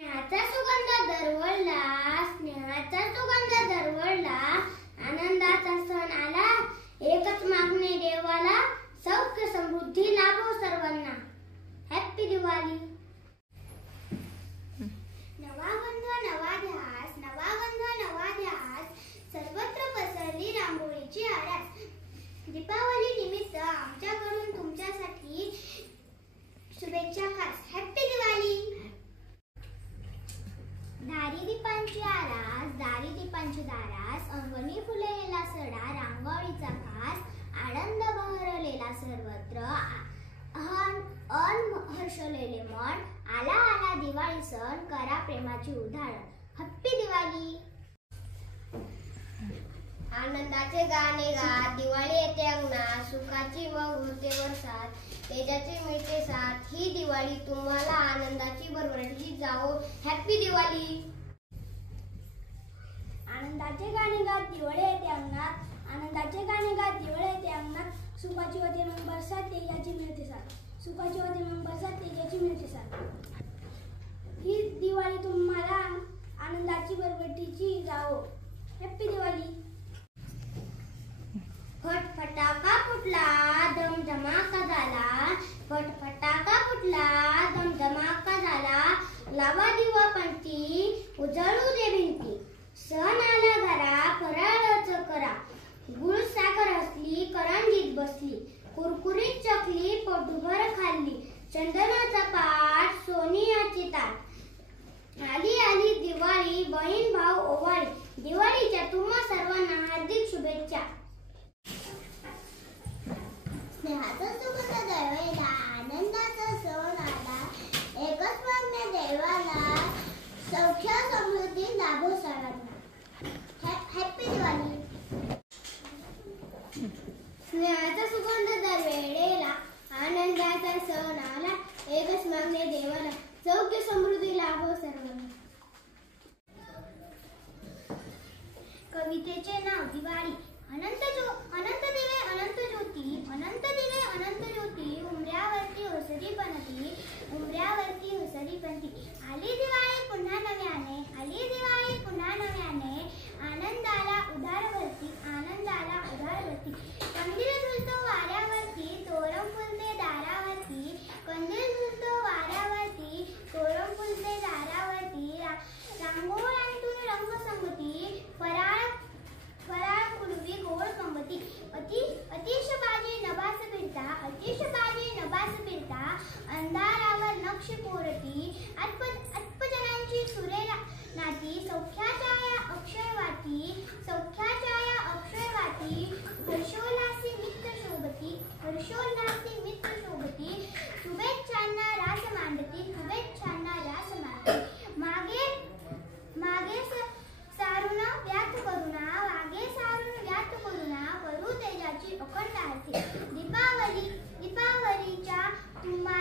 स्नेहाचा सुगंध दरवळला, स्नेहाचा सुगंध दरवळला, आनंदाचा सण आला, एकच मागणे देवाला, सौख्य समृद्धी लाभो सर्वांना. हॅपी दिवाळी. नवा गंध नवा ध्यास, नवा गंध नवा ध्यास, सर्वत्र पसरली रांगोळीची आरास. दीपावली निमित्त आमच्याकडून तुमच्यासाठी शुभेच्छा खास. हॅपी दिवाळी. दारी दीपांची आरास, दारी दीपांची दारास, अंगणी फुललेला सडा, रांगोळीचा खास, आनंद बहरलेला सर्वत्र, हर्षलेले मन, आला आला दिवाळी सण, करा प्रेमाची उधाळण. हॅपी दिवाळी. आनंदाचे गाणे गात दिवाळी येते अंगणात, सुखाची मग होते वरसात, तेजाची मिळते साथ, ही दिवाळी तुम्हाला आनंदाची भरभराटीची जावो. हॅपी दिवाळी. आनंदाचे गाणे गात दिवाळी येते अंगणात, आनंदाचे गाणे गात दिवाळी येते अंगणात, सुखाची होते मग बरसात, तेजाची मिळते साथ, सुखाची होते मग बरसात, तेजाची मिळते साथ, ही दिवाळी तुम्हाला आनंदाची भरभराटीची जावो. हॅपी दिवाळी. फटफटाका फुटला, धमधमाका झाला, फटफटाका फुटला, धमधमाका झाला, लावा दिवा पंथी, उजळू दे भिंती, सण आला घरा, फराळाचं करा, गुळ साखर असली, करंजीत बसली, कुरकुरीत चकली पोटभर खाल्ली, चंदनाचा पाट, सोनियाची ताट, आली आली दिवाळी, बहीण भाऊ ओवाळी. दिवाळीच्या तुम्हा सर्वांना हार्दिक शुभेच्छा. स्नेहाचा सुगंध दरवळला, आनंदाचा सण आला, एकच मागणे देवाला, सौख्य समृद्धी लाभो सर्वांना. हॅपी दिवाळी. स्नेहाचा सुगंध दरवेळेला, आनंदाचा सण आला, एकच मागणे देवाला, सौख्य समृद्धी लाभो सर्वांना. कवितेचे नाव दिवाळी. अनंत दिवे अनंत ज्योती, अनंत दिवे अनंत ज्योती, उमऱ्यावरती ओसरी बनती, उमऱ्यावरती ओसरी बनती, आली दिवाळी पुन्हा नव्याने, आली दिवाळी पुन्हा नव्याने, आनंदाला उधार भरती, आनंदाला उधार भरती, कंदील झुलतो वाऱ्यावरती, तोरण फुलते दारावरती, कंदील झुलतो वाऱ्यावरती, तोरण फुलते दारावरती, रांगोळ्यांतून रंग संगती, फराळ पूर्वी गोड संगती, अतिश बाजे नभास फिरता, अतिश बाजे नभास फिरता, अंधारावर नक्षी पोरती, अल्पजनांची सुरेला नाती, सौख्याच्या या अक्षयवाती, सौख्याच्या या अक्षयवाती, हर्षोल्लासी मित्र शोभती, हर्षोल्लासी मित्र शोभती, शुभेच्छांना रास मांडती, शुभेच्छांना रास मांडती, मागे सारुण व्यात करुणा, वागे सारुण व्यात करुणा, करू तेजाची अखंड आरती. दीपावलीच्या तुम्हा